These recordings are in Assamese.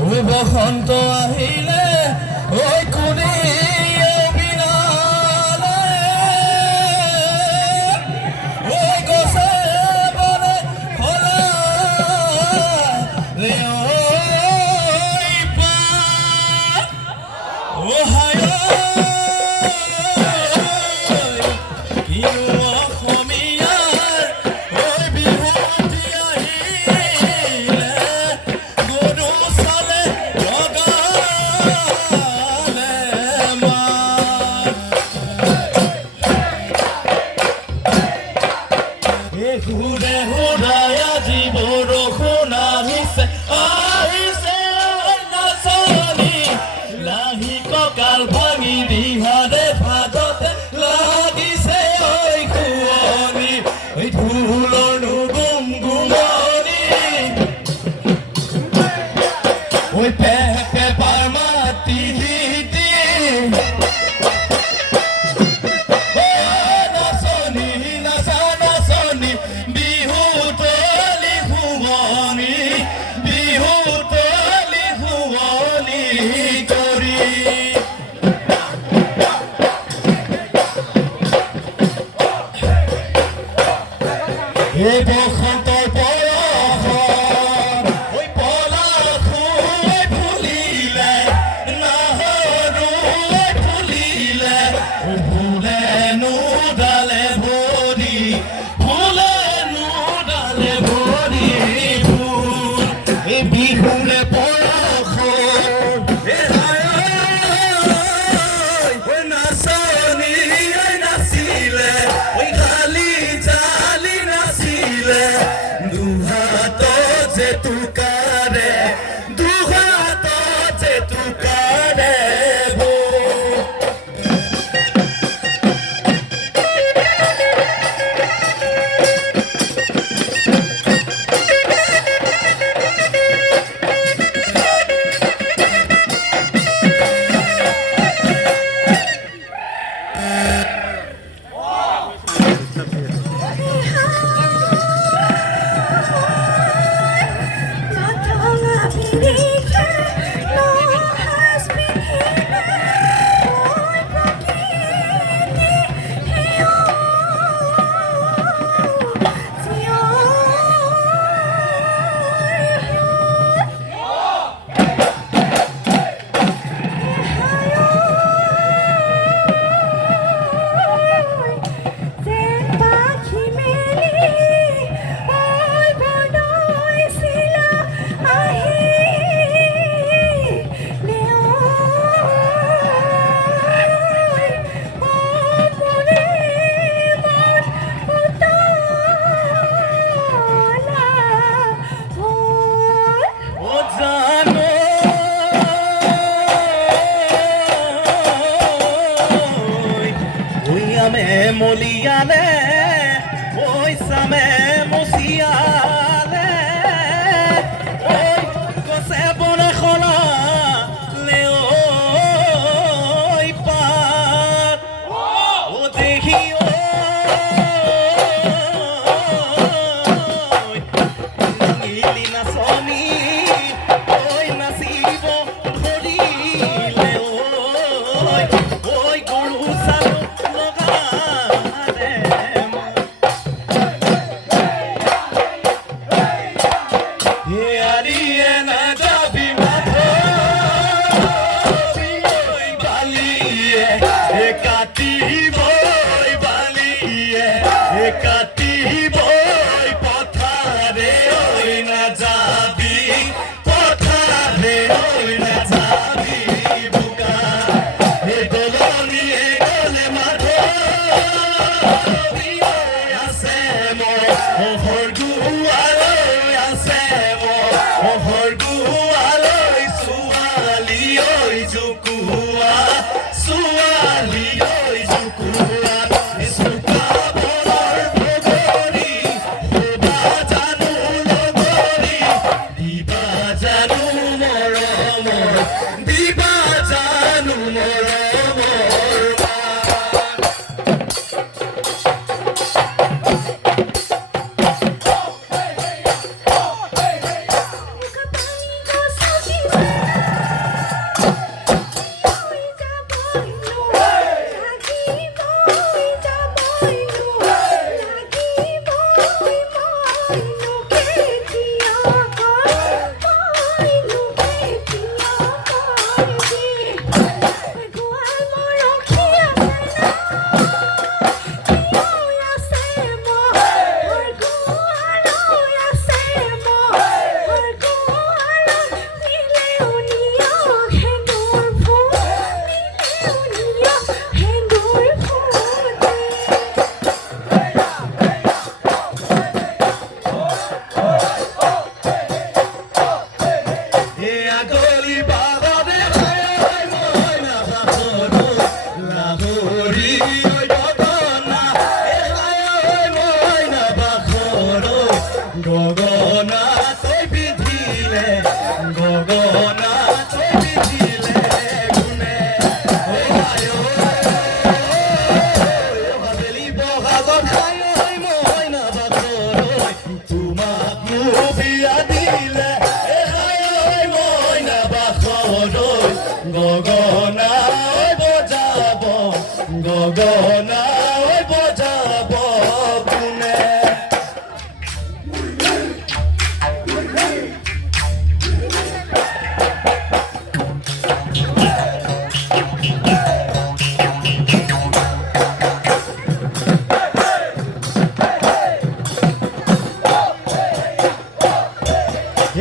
ঐ বসন্ত আহিলে ঐ কুলি বিনালে ঐ গছে বনে ফলালে ঐ পাত অহায় কিনো অসমীয়াৰ ঐ বিহুটি আহিলে গৰু চালে লগালে মাত সুৰে সুৰাই আজি বৰষুণ আহিছে আহিছে ঐ নাচনি লাহি কঁকাল ভাঙি বিহাৰে ভাগতে লাগিছে ঐ কুঁৱনী ঐ ঢোলৰ নুগুম গুমনি ঐ পেপাৰ মাতি দি নাচনি নাচা নাচনি বিহু তলি শুৱনি বিহু তলি শুৱনি কৰি এই বসন্তৰ বয়সত ঐ পলাশ ফুলিলে নাহৰু ফুলিলে ফুলে নুডালে ভৰি ফুলে নুডালে ভৰি ফুল এই বিহুৰে পৰশত ঐ নাচনি নাচিলে ঐ গালি জালি নাচিলে দুহাত যে তুকাৰে দুহাত যে তুকাৰে মলিয়ালে পইচামে মচিয়ালে ঐ গছে বনে খলালে ঐ পাত ও দেখি নীলি নাচনি ঐ নাচিব ধৰিলে ঐ গৰু চালো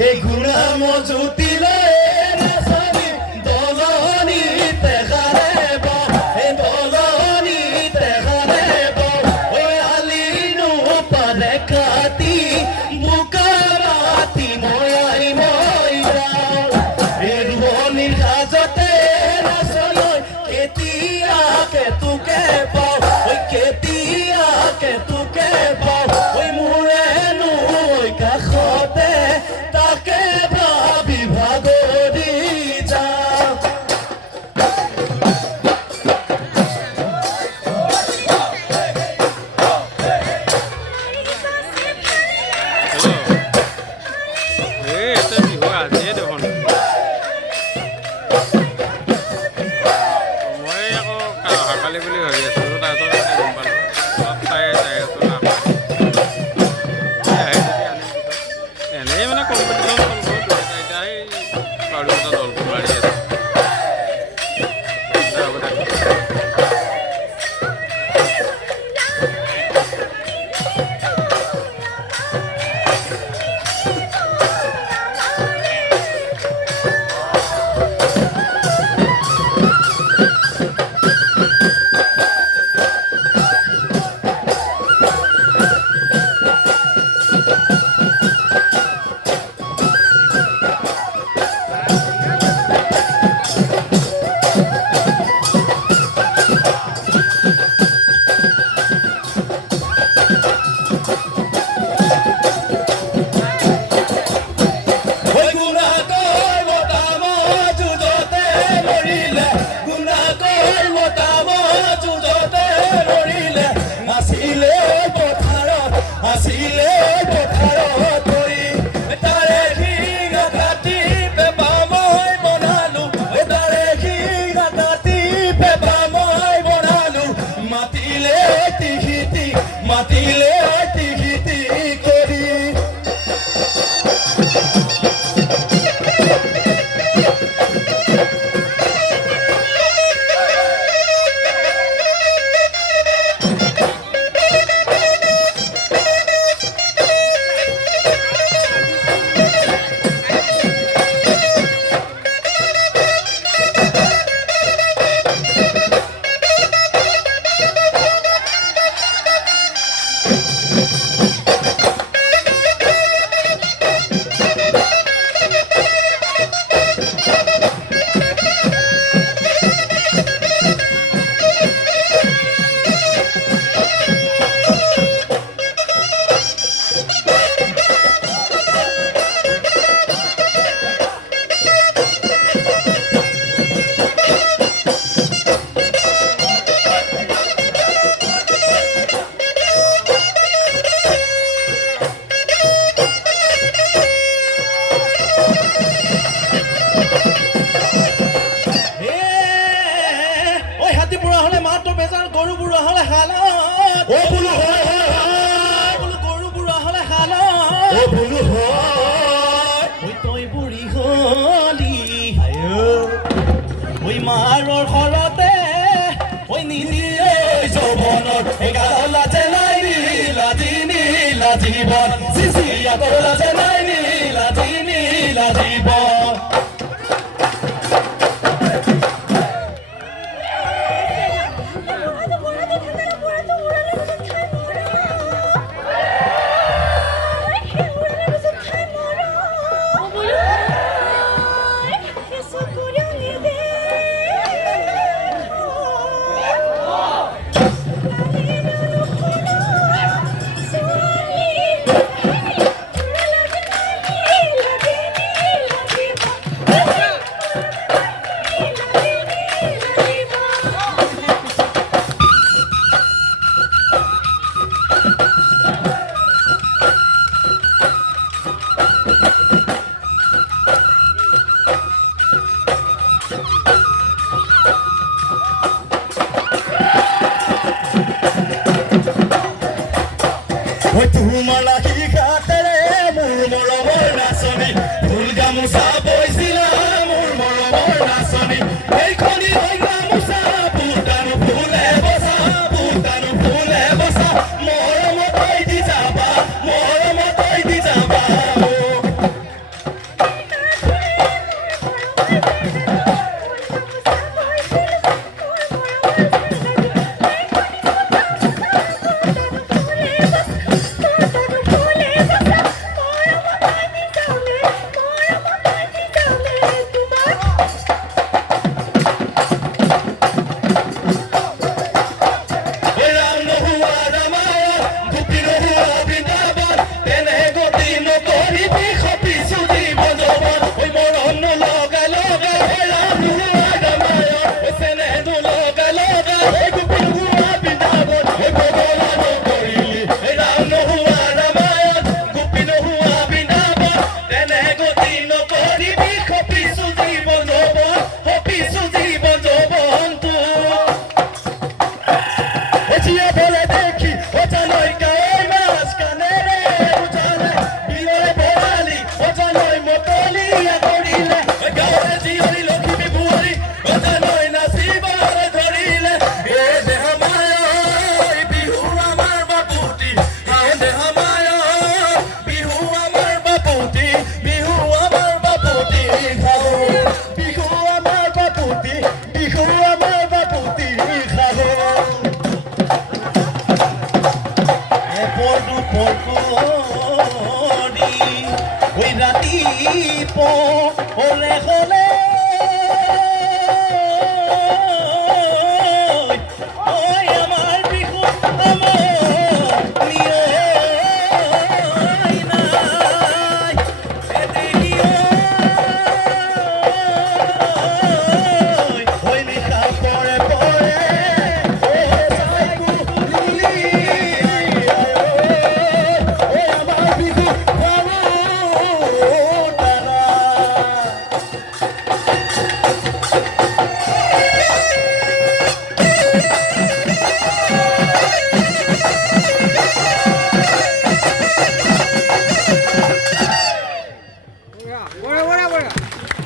এই গুণা মজুতিলে নাচনি দলনিতে গাৰেব এই দলনিতে গাৰেব ঐ আলিনো পাৰে কাটি বোকা ৰাতি মই যাওঁ এই ৰোৱনীৰ সাজতে নাচলৈ কেতিয়াকে তোকে পাওঁ ঐ কেতিয়াকে তোকে পাওঁ ঐ মোৰেনো ঐ কাষতে তাকে ভাবি ভাগৰি যাওঁ este fijo así de con মই আকৌ অহাকালি বুলি ভাবি আছিলোঁ তাৰপিছত গম পালোঁ অলপ চাই যাই আছোঁ না এনেই মানে কম্পিটিশ্যন চলিব এতিয়া এই কাউৰী এটা দলটো মাৰি আছে হ'ব দে আছিলে পথাৰত পৰি তাৰে শিঙা কাটি পেপা মই বনালো তাৰে শিঙা কাটি পেপা মই বনালো মাতিলে টিহিটি কৰি গৰু বুঢ়া হলে হালত ও বোলো হয় বোলো গৰু বুঢ়া হলে হালত ও বোলো হয় তই বুঢ়ী হলি ঐ মাৰৰ ঘৰতে ঐ নিদিয়ে যৌৱনৰ লাজে নাই নীলা জীৱন চিচিয়া লাজে নাই নীলা জীৱন নকৰিবি পিছু জীৱন যৌৱন পিছু জীৱন যৌৱনটো জিয়া বলে দেখি জানৈ গাঁৱৰ মাছ কাণেৰে উজালে বিলৰে ভৰালি জানৈ মতলীয়া কৰিলে গাঁৱৰে জীয়ৰী লখিমী বোৱাৰী জানৈ নাচিবলৈ ধৰিলে এ দেহ মায় বিহু আমাৰ বাপুতি এ দেহ মায় বিহু আমাৰ বাপুতি বিহু আমাৰ বাপুতি খাওঁ বিহু আমাৰ বাপুতি বিহু আমাৰ বাপুতি খাওঁ পৰদু পৰকৰি ওই ৰাতিপুৱা হ'লে ঐ আমাৰ বিহু আমাৰ নিয়ৈ নাই ওই নিশা পৰে পৰে ও চাইকু লিলি ও আমাৰ বিহু গানো তাৰা Buena, buena, buena.